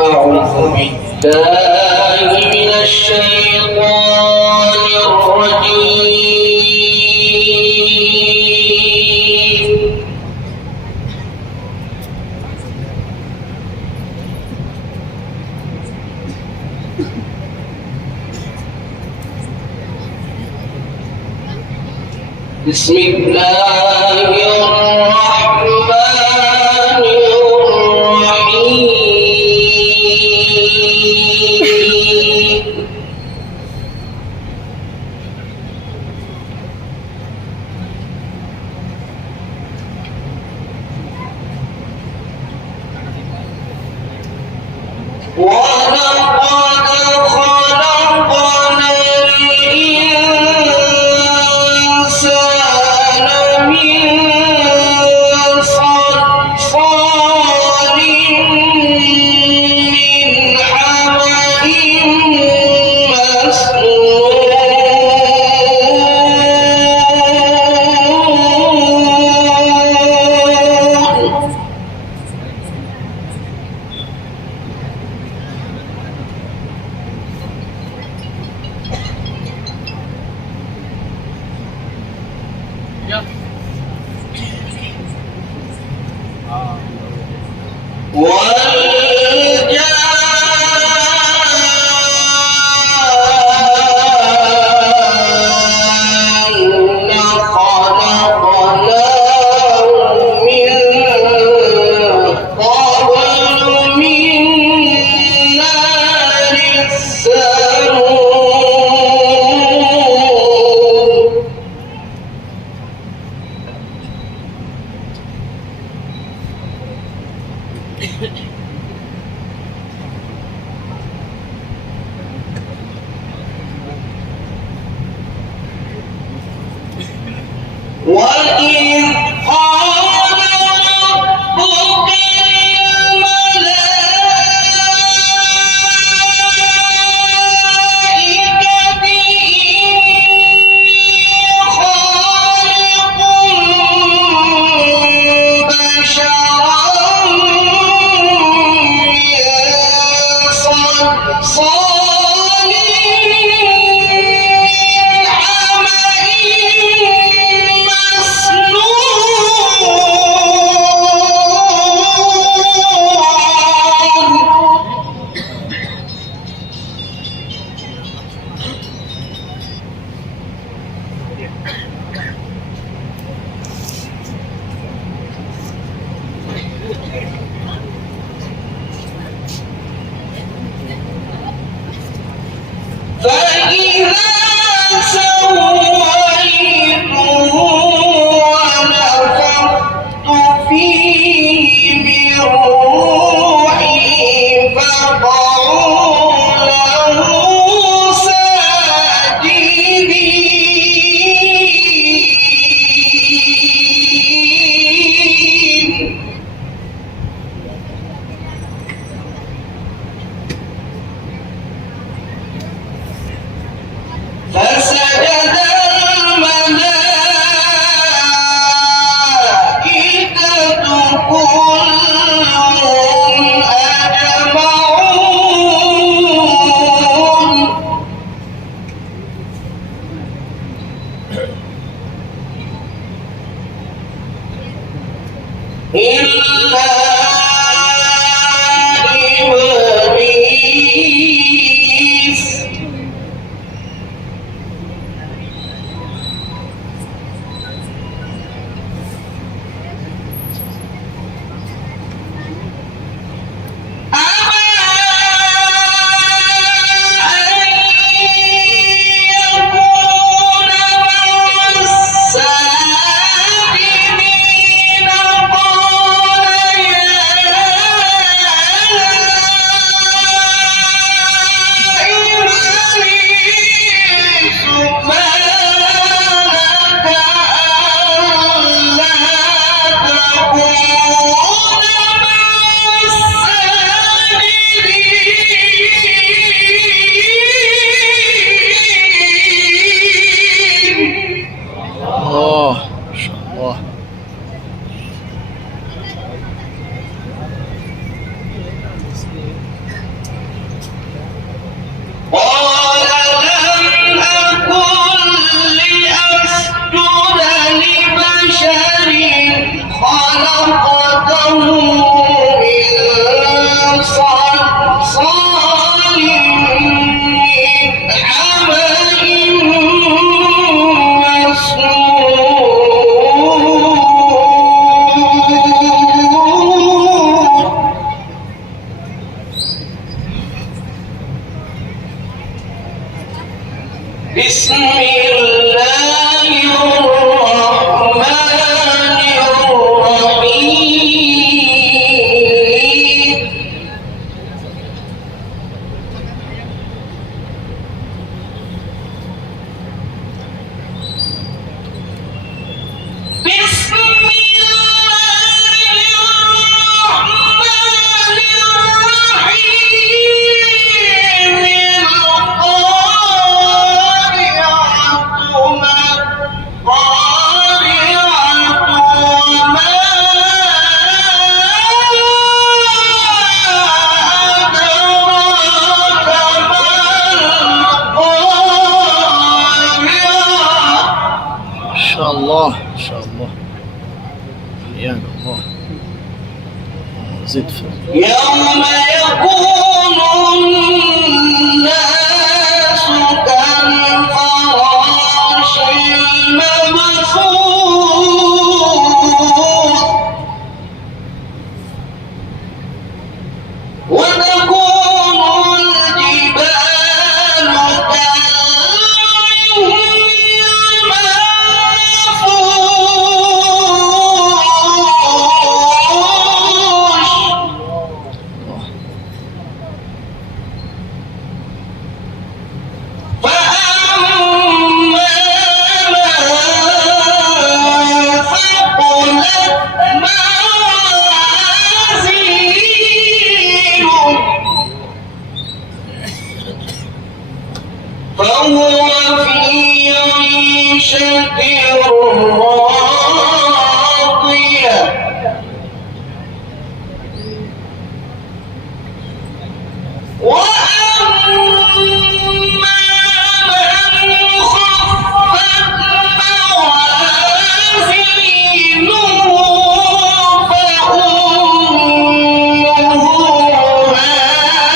أعوذ بالله من الشيطان الرجيم. بسم الله الرحمن الرحيم. ولقد خلقنا الإنسان من صلصال من حمأ مسنون. والجان خلقناه من قبل من نار السموم. وإذ قال ربك للملائكة إني خالق بشرا من صلصال من حمأ فإذا سويته ونفخت فيه من روحي فقعوا له ساجدين. فسجد الملائكة كلهم أجمعون بسم الله الرحمن الرحيم بسم الله ما شاء الله. حياك الله. زد فضل. يوم يكون الناس كالفراش المبثوث وتكون الجبال كالعهن المنفوش فأما من ثقلت موازينه فهو في عيشة راضية وأما من خفت موازينه فأمه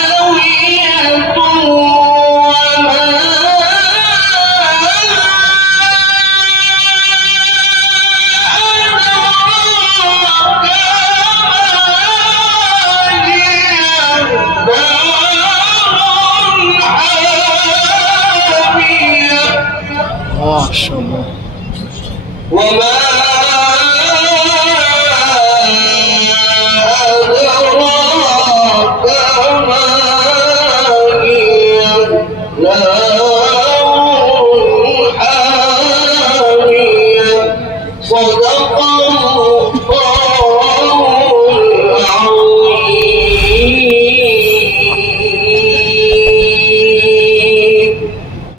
هاوية وما أدراك ما هي ما شاء الله. وما